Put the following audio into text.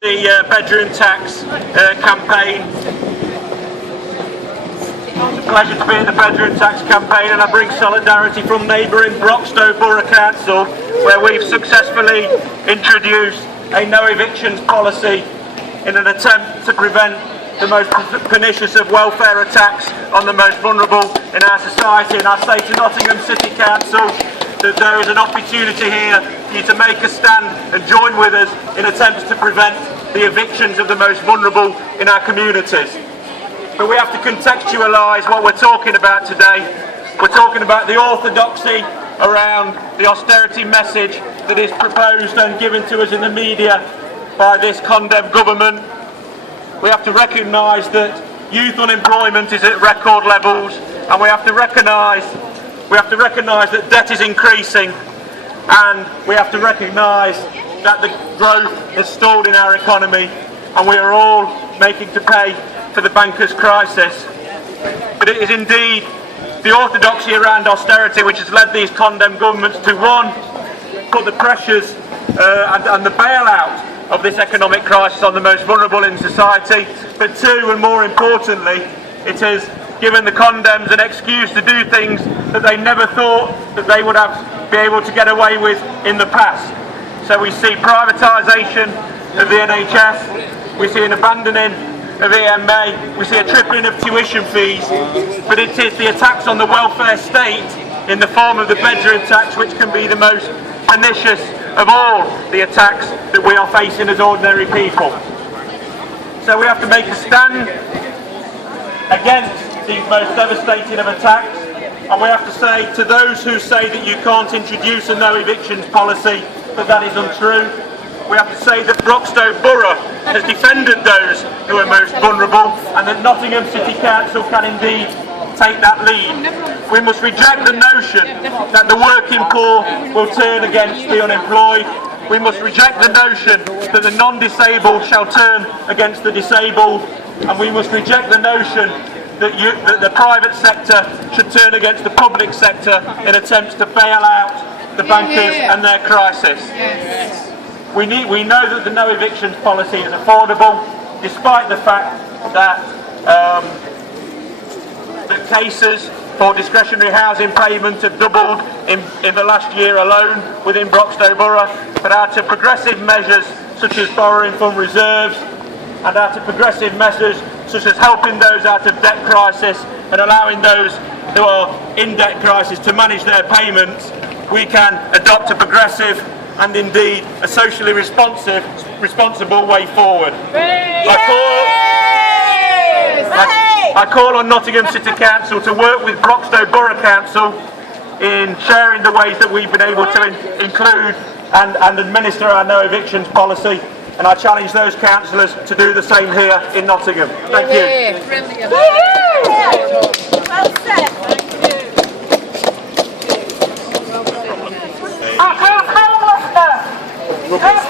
The bedroom tax campaign. It's a pleasure to be at the bedroom tax campaign, and I bring solidarity from neighbouring Broxtowe Borough Council, where we've successfully introduced a no evictions policy in an attempt to prevent the most pernicious of welfare attacks on the most vulnerable in our society. And I say to Nottingham City Council that there is an opportunity here for you to make a stand and join with us in attempts to prevent the evictions of the most vulnerable in our communities. But we have to contextualise what we're talking about today. We're talking about the orthodoxy around the austerity message that is proposed and given to us in the media by this condemned government. We have to recognise that youth unemployment is at record levels, and we have to recognise that debt is increasing, and we have to recognise that the growth has stalled in our economy, and we are all making to pay for the bankers' crisis. But it is indeed the orthodoxy around austerity which has led these condemned governments to, one, put the pressures and the bailout of this economic crisis on the most vulnerable in society, but two, and more importantly, it has given the condemns an excuse to do things that they never thought that they would be able to get away with in the past. So we see privatisation of the NHS, we see an abandoning of EMA, we see a tripling of tuition fees, but it is the attacks on the welfare state in the form of the bedroom tax which can be the most pernicious of all the attacks that we are facing as ordinary people. So we have to make a stand against these most devastating of attacks, and we have to say to those who say that you can't introduce a no evictions policy that is untrue. We have to say that Broxtowe Borough has defended those who are most vulnerable, and that Nottingham City Council can indeed take that lead. We must reject the notion that the working poor will turn against the unemployed. We must reject the notion that the non-disabled shall turn against the disabled, and we must reject the notion that the private sector should turn against the public sector in attempts to bail out the bankers and their crisis. We know that the no evictions policy is affordable, despite the fact that the cases for discretionary housing payment have doubled in the last year alone within Broxtowe Borough, but out of progressive measures such as borrowing from reserves, and out of progressive measures such as helping those out of debt crisis and allowing those who are in debt crisis to manage their payments, we can adopt a progressive and indeed a socially responsible way forward. I call on Nottingham City Council to work with Broxtowe Borough Council in sharing the ways that we've been able to include and administer our no evictions policy, and I challenge those councillors to do the same here in Nottingham. Thank you. Brilliant. Well said. Thank you.